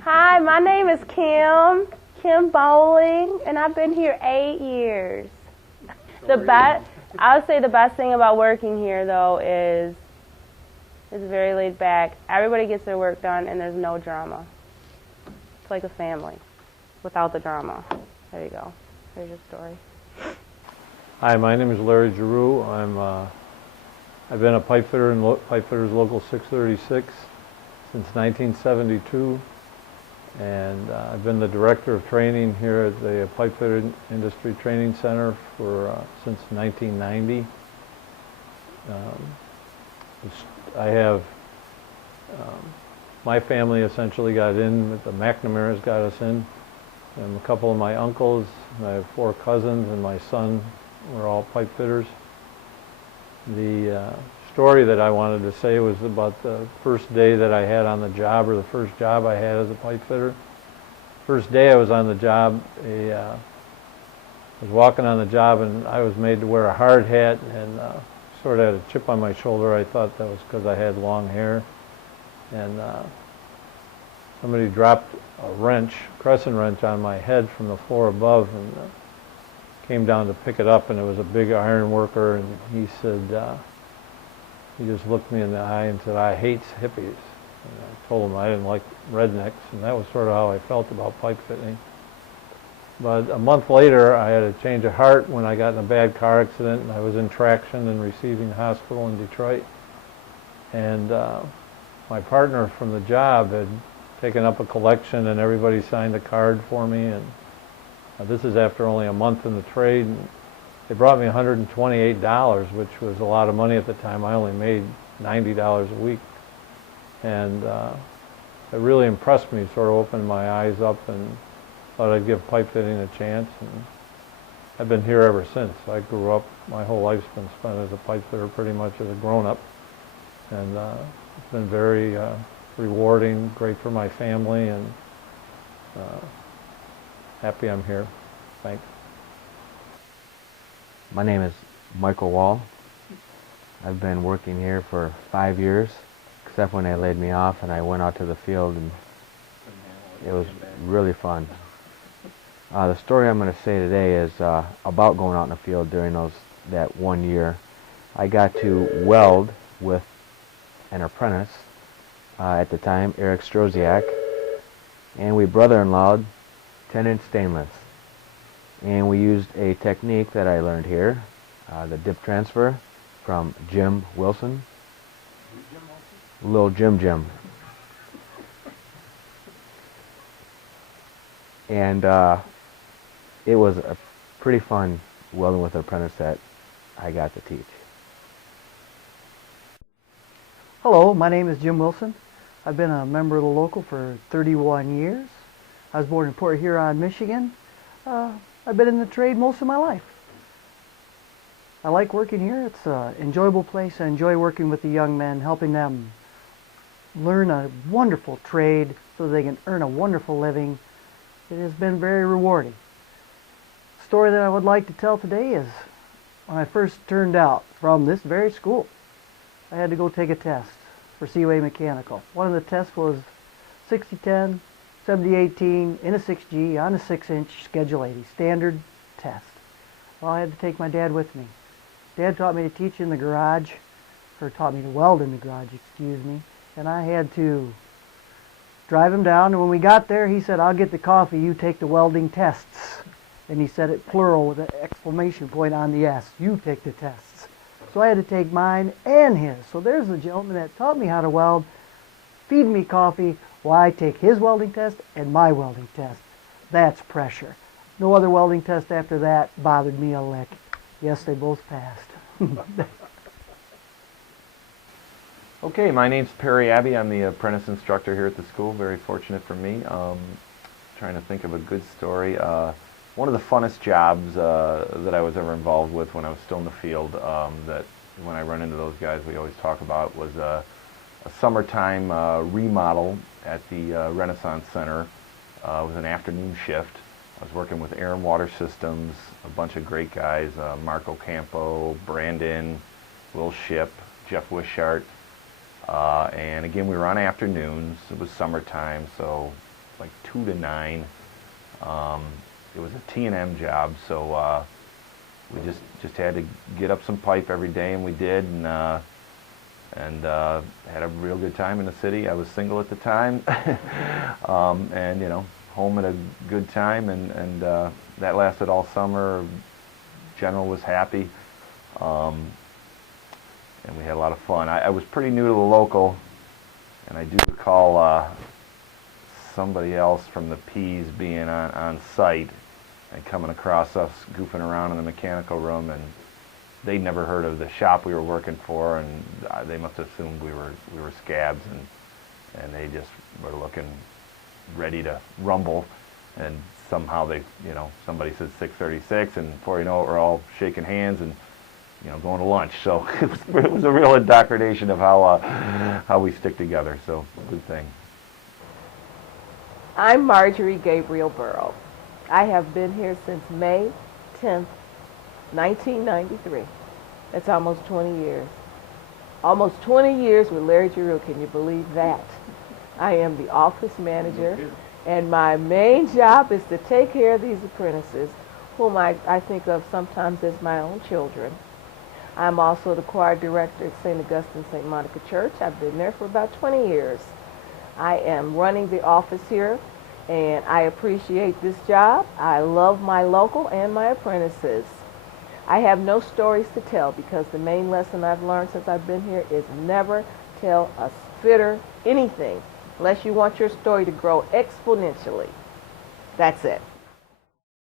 Hi, my name is Kim Bowling, and I've been here 8 years. I would say the best thing about working here, though, is it's very laid back. Everybody gets their work done, and there's no drama. It's like a family without the drama. There you go. Here's your story. Hi, my name is Larry Giroux. I've been a pipe fitter in Pipe Fitters Local 636 since 1972, and I've been the director of training here at the Pipe Fitter Industry Training Center since 1990. My family essentially got in, the McNamara's got us in, and a couple of my uncles. I have 4 cousins, and my son. We're all pipe fitters. The story that I wanted to say was about the first day that I had on the job, or the first job I had as a pipe fitter. First day I was on the job, I was walking on the job, and I was made to wear a hard hat, and sort of had a chip on my shoulder. I thought that was because I had long hair. And somebody dropped a crescent wrench on my head from the floor above, and came down to pick it up, and it was a big iron worker, and he said, he just looked me in the eye and said, "I hate hippies." And I told him I didn't like rednecks, and that was sort of how I felt about pipe fitting. But a month later, I had a change of heart when I got in a bad car accident, and I was in traction and receiving hospital in Detroit. And my partner from the job had taken up a collection, and everybody signed a card for me, and this is after only a month in the trade. And they brought me $128, which was a lot of money at the time. I only made $90 a week. And it really impressed me, sort of opened my eyes up, and thought I'd give pipe fitting a chance. And I've been here ever since. I grew up, my whole life's been spent as a pipe fitter, pretty much as a grown-up. And it's been very rewarding, great for my family, and happy I'm here. Thanks. My name is Michael Wall. I've been working here for 5 years, except when they laid me off and I went out to the field, and it was really fun. The story I'm going to say today is about going out in the field during that 1 year. I got to weld with an apprentice at the time, Eric Stroziak, and we brother-in-lawed 10-inch stainless. And we used a technique that I learned here, the dip transfer from Jim Wilson. Little Jim. And it was a pretty fun welding with an apprentice that I got to teach. Hello, my name is Jim Wilson. I've been a member of the local for 31 years. I was born in Port Huron, Michigan. I've been in the trade most of my life. I like working here. It's an enjoyable place. I enjoy working with the young men, helping them learn a wonderful trade so they can earn a wonderful living. It has been very rewarding. The story that I would like to tell today is when I first turned out from this very school, I had to go take a test for Seaway Mechanical. One of the tests was 60-10, 70-18 in a 6G on a 6-inch Schedule 80 standard test. Well, I had to take my dad with me. Dad taught me to teach in the garage, or taught me to weld in the garage, excuse me, and I had to drive him down. And when we got there, he said, "I'll get the coffee, you take the welding tests." And he said it plural with an exclamation point on the S. You take the tests. So I had to take mine and his. So there's the gentleman that taught me how to weld, feed me coffee, while I take his welding test and my welding test. That's pressure. No other welding test after that bothered me a lick. Yes, they both passed. Okay, my name's Perry Abbey. I'm the apprentice instructor here at the school. Very fortunate for me. Trying to think of a good story. One of the funnest jobs that I was ever involved with when I was still in the field, that when I run into those guys we always talk about, was a summertime remodel at the Renaissance Center. It was an afternoon shift. I was working with Air and Water Systems, a bunch of great guys, Marco Campo, Brandon, Will Ship, Jeff Wishart. And again, we were on afternoons. It was summertime, so like 2 to 9. It was a T&M job, so we just had to get up some pipe every day, and we did, and had a real good time in the city. I was single at the time, and you know, home at a good time, and that lasted all summer. General was happy, and we had a lot of fun. I was pretty new to the local, and I do recall somebody else from the P's being on site and coming across us goofing around in the mechanical room, and they'd never heard of the shop we were working for, and they must have assumed we were scabs, and they just were looking ready to rumble, and somehow they, you know, somebody said 6:36, and before you know it, we're all shaking hands and, you know, going to lunch. So it was a real indoctrination of how we stick together. So good thing. I'm Marjorie Gabriel Burrow. I have been here since May 10th, 1993. That's almost 20 years. Almost 20 years with Larry Giroux. Can you believe that? I am the office manager, and my main job is to take care of these apprentices, whom I think of sometimes as my own children. I'm also the choir director at St. Augustine St. Monica Church. I've been there for about 20 years. I am running the office here, and I appreciate this job. I love my local and my apprentices. I have no stories to tell, because the main lesson I've learned since I've been here is never tell a fitter anything unless you want your story to grow exponentially. That's it.